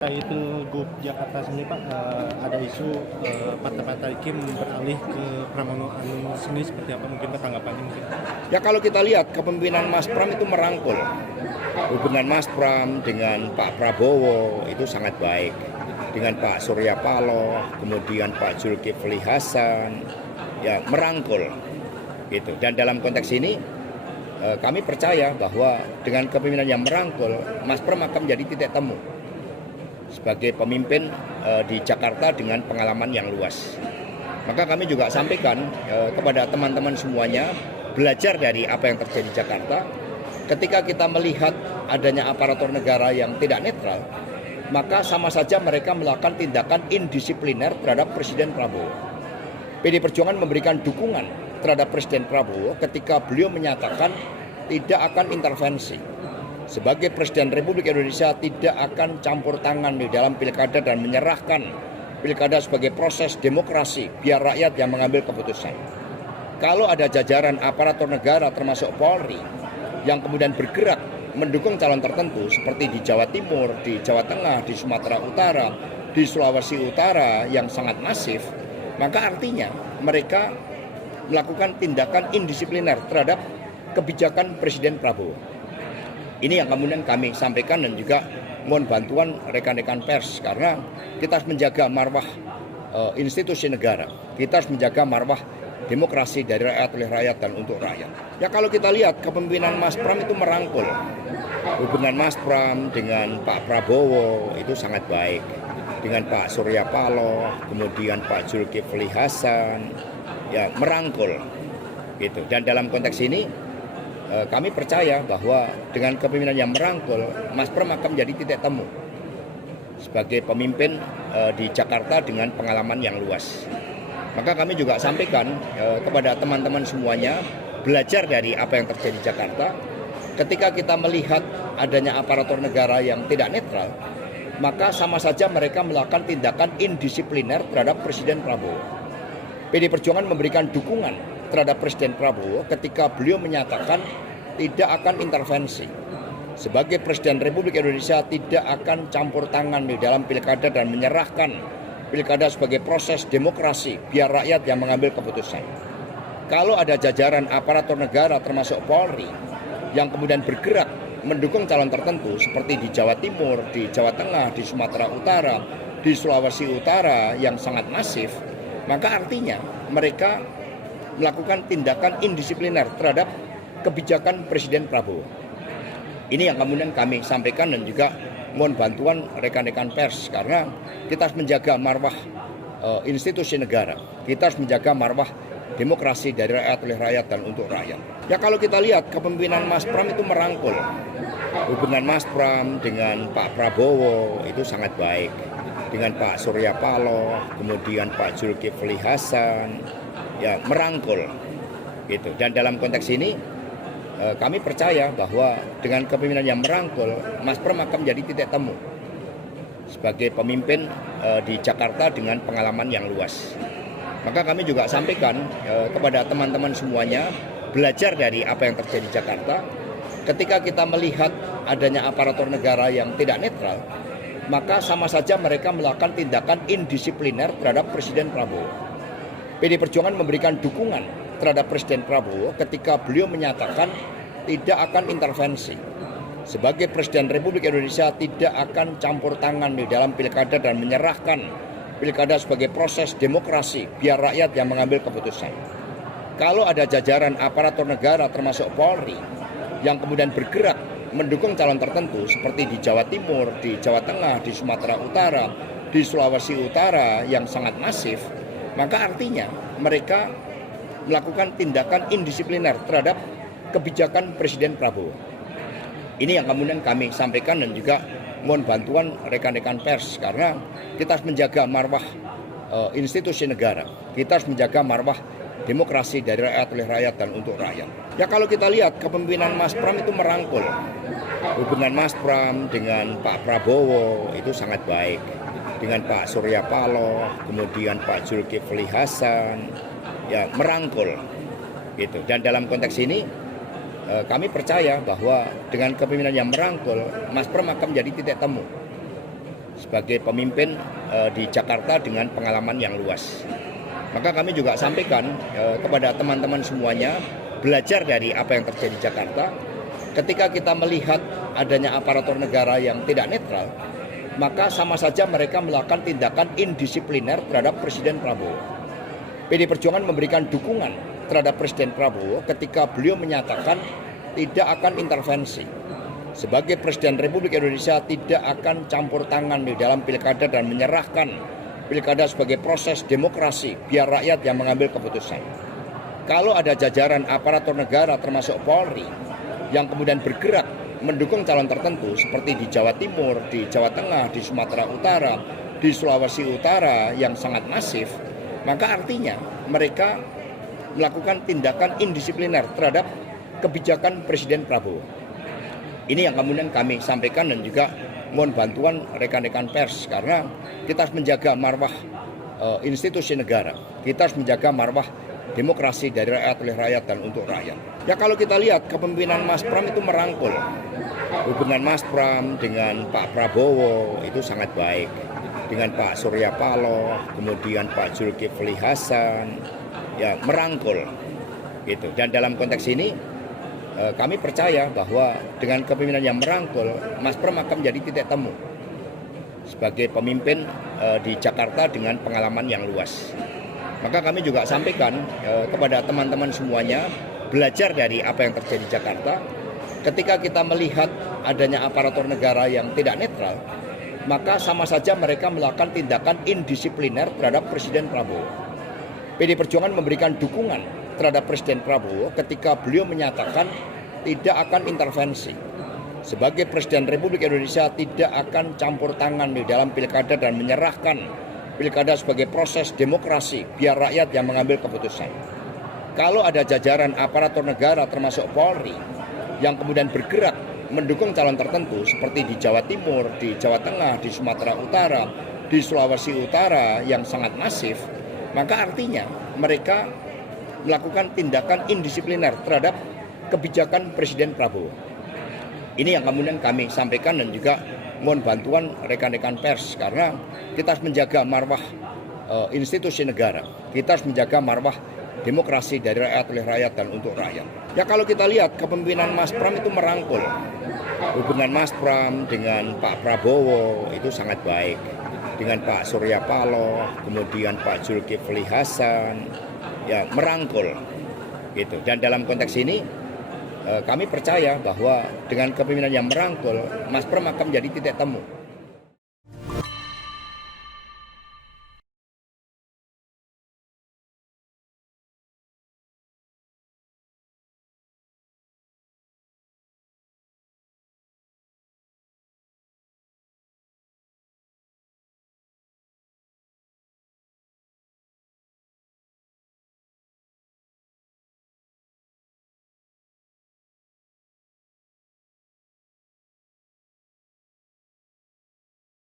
Itu Gub Jakarta sendiri Pak, ada isu partai-partai Kim beralih ke Pramono Anung sini seperti apa mungkin Pak tanggapannya mungkin? Ya kalau kita lihat kepemimpinan Mas Pram itu merangkul. Hubungan Mas Pram dengan Pak Prabowo itu sangat baik. Dengan Pak Surya Paloh, kemudian Pak Zulkifli Hasan, ya merangkul. Gitu. Dan dalam konteks ini kami percaya bahwa dengan kepemimpinan yang merangkul, Mas Pram akan menjadi titik temu sebagai pemimpin di Jakarta dengan pengalaman yang luas. Maka kami juga sampaikan kepada teman-teman semuanya, belajar dari apa yang terjadi di Jakarta. Ketika kita melihat adanya aparatur negara yang tidak netral, maka sama saja mereka melakukan tindakan indisipliner terhadap Presiden Prabowo. PD Perjuangan memberikan dukungan terhadap Presiden Prabowo ketika beliau menyatakan tidak akan intervensi. Sebagai Presiden Republik Indonesia tidak akan campur tangan di dalam pilkada dan menyerahkan pilkada sebagai proses demokrasi, biar rakyat yang mengambil keputusan. Kalau ada jajaran aparatur negara termasuk Polri yang kemudian bergerak mendukung calon tertentu seperti di Jawa Timur, di Jawa Tengah, di Sumatera Utara, di Sulawesi Utara yang sangat masif, maka artinya mereka melakukan tindakan indisipliner terhadap kebijakan Presiden Prabowo. Ini yang kemudian kami sampaikan dan juga mohon bantuan rekan-rekan pers karena kita harus menjaga marwah institusi negara. Kita harus menjaga marwah demokrasi dari rakyat, oleh rakyat, dan untuk rakyat. Ya kalau kita lihat kepemimpinan Mas Pram itu merangkul. Hubungan Mas Pram dengan Pak Prabowo itu sangat baik. Dengan Pak Surya Paloh, kemudian Pak Zulkifli Hasan, ya merangkul. Gitu. Dan dalam konteks ini kami percaya bahwa dengan kepemimpinan yang merangkul, Mas Pram akan menjadi titik temu sebagai pemimpin di Jakarta dengan pengalaman yang luas. Maka kami juga sampaikan kepada teman-teman semuanya, belajar dari apa yang terjadi di Jakarta. Ketika kita melihat adanya aparatur negara yang tidak netral, maka sama saja mereka melakukan tindakan indisipliner terhadap Presiden Prabowo. PD Perjuangan memberikan dukungan terhadap Presiden Prabowo ketika beliau menyatakan tidak akan intervensi. Sebagai Presiden Republik Indonesia tidak akan campur tangan di dalam pilkada dan menyerahkan pilkada sebagai proses demokrasi, biar rakyat yang mengambil keputusan. Kalau ada jajaran aparatur negara termasuk Polri yang kemudian bergerak mendukung calon tertentu seperti di Jawa Timur, di Jawa Tengah, di Sumatera Utara, di Sulawesi Utara yang sangat masif, maka artinya mereka melakukan tindakan indisipliner terhadap kebijakan Presiden Prabowo. Ini yang kemudian kami sampaikan dan juga mohon bantuan rekan-rekan pers karena kita harus menjaga marwah institusi negara. Kita harus menjaga marwah demokrasi dari rakyat, oleh rakyat, dan untuk rakyat. Ya kalau kita lihat kepemimpinan Mas Pram itu merangkul. Hubungan Mas Pram dengan Pak Prabowo itu sangat baik. Dengan Pak Surya Paloh, kemudian Pak Zulkifli Hasan, ya merangkul. Gitu. Dan dalam konteks ini kami percaya bahwa dengan kepemimpinan yang merangkul, Mas Pram akan menjadi titik temu sebagai pemimpin di Jakarta dengan pengalaman yang luas. Maka kami juga sampaikan kepada teman-teman semuanya, belajar dari apa yang terjadi di Jakarta. Ketika kita melihat adanya aparatur negara yang tidak netral, maka sama saja mereka melakukan tindakan indisipliner terhadap Presiden Prabowo. PD Perjuangan memberikan dukungan terhadap Presiden Prabowo ketika beliau menyatakan tidak akan intervensi. Sebagai Presiden Republik Indonesia tidak akan campur tangan di dalam pilkada dan menyerahkan pilkada sebagai proses demokrasi, biar rakyat yang mengambil keputusan. Kalau ada jajaran aparatur negara termasuk Polri yang kemudian bergerak mendukung calon tertentu seperti di Jawa Timur, di Jawa Tengah, di Sumatera Utara, di Sulawesi Utara yang sangat masif, maka artinya mereka melakukan tindakan indisipliner terhadap kebijakan Presiden Prabowo. Ini yang kemudian kami sampaikan dan juga mohon bantuan rekan-rekan pers karena kita harus menjaga marwah institusi negara. Kita harus menjaga marwah demokrasi dari rakyat, oleh rakyat, dan untuk rakyat. Ya kalau kita lihat kepemimpinan Mas Pram itu merangkul. Hubungan Mas Pram dengan Pak Prabowo itu sangat baik. Dengan Pak Surya Paloh, kemudian Pak Zulkifli Hasan, ya merangkul. Gitu. Dan dalam konteks ini kami percaya bahwa dengan kepemimpinan yang merangkul, Mas Pram akan menjadi titik temu sebagai pemimpin di Jakarta dengan pengalaman yang luas. Maka kami juga sampaikan kepada teman-teman semuanya, belajar dari apa yang terjadi di Jakarta. Ketika kita melihat adanya aparatur negara yang tidak netral, maka sama saja mereka melakukan tindakan indisipliner terhadap Presiden Prabowo. PD Perjuangan memberikan dukungan terhadap Presiden Prabowo ketika beliau menyatakan tidak akan intervensi. Sebagai Presiden Republik Indonesia tidak akan campur tangan di dalam pilkada dan menyerahkan pilkada sebagai proses demokrasi, biar rakyat yang mengambil keputusan. Kalau ada jajaran aparatur negara termasuk Polri yang kemudian bergerak mendukung calon tertentu seperti di Jawa Timur, di Jawa Tengah, di Sumatera Utara, di Sulawesi Utara yang sangat masif, maka artinya mereka melakukan tindakan indisipliner terhadap kebijakan Presiden Prabowo. Ini yang kemudian kami sampaikan dan juga mohon bantuan rekan-rekan pers, karena kita harus menjaga marwah institusi negara, kita harus menjaga marwah demokrasi dari rakyat, oleh rakyat, dan untuk rakyat. Ya kalau kita lihat kepemimpinan Mas Pram itu merangkul. Hubungan Mas Pram dengan Pak Prabowo itu sangat baik. Dengan Pak Surya Paloh, kemudian Pak Zulkifli Hasan, ya merangkul. Gitu. Dan dalam konteks ini kami percaya bahwa dengan kepemimpinan yang merangkul, Mas Pram akan menjadi titik temu sebagai pemimpin di Jakarta dengan pengalaman yang luas. Maka kami juga sampaikan kepada teman-teman semuanya, belajar dari apa yang terjadi di Jakarta. Ketika kita melihat adanya aparatur negara yang tidak netral, maka sama saja mereka melakukan tindakan indisipliner terhadap Presiden Prabowo. PD Perjuangan memberikan dukungan terhadap Presiden Prabowo ketika beliau menyatakan tidak akan intervensi. Sebagai Presiden Republik Indonesia tidak akan campur tangan di dalam pilkada dan menyerahkan pilkada sebagai proses demokrasi, biar rakyat yang mengambil keputusan. Kalau ada jajaran aparatur negara termasuk Polri yang kemudian bergerak mendukung calon tertentu seperti di Jawa Timur, di Jawa Tengah, di Sumatera Utara, di Sulawesi Utara yang sangat masif, maka artinya mereka melakukan tindakan indisipliner terhadap kebijakan Presiden Prabowo. Ini yang kemudian kami sampaikan dan juga mohon bantuan rekan-rekan pers, karena kita harus menjaga marwah institusi negara, kita harus menjaga marwah demokrasi dari rakyat, oleh rakyat, dan untuk rakyat. Ya kalau kita lihat kepemimpinan Mas Pram itu merangkul. Hubungan Mas Pram dengan Pak Prabowo itu sangat baik. Dengan Pak Surya Paloh, kemudian Pak Zulkifli Hasan, ya merangkul. Gitu. Dan dalam konteks ini kami percaya bahwa dengan kepemimpinan yang merangkul, Mas Pram akan menjadi titik temu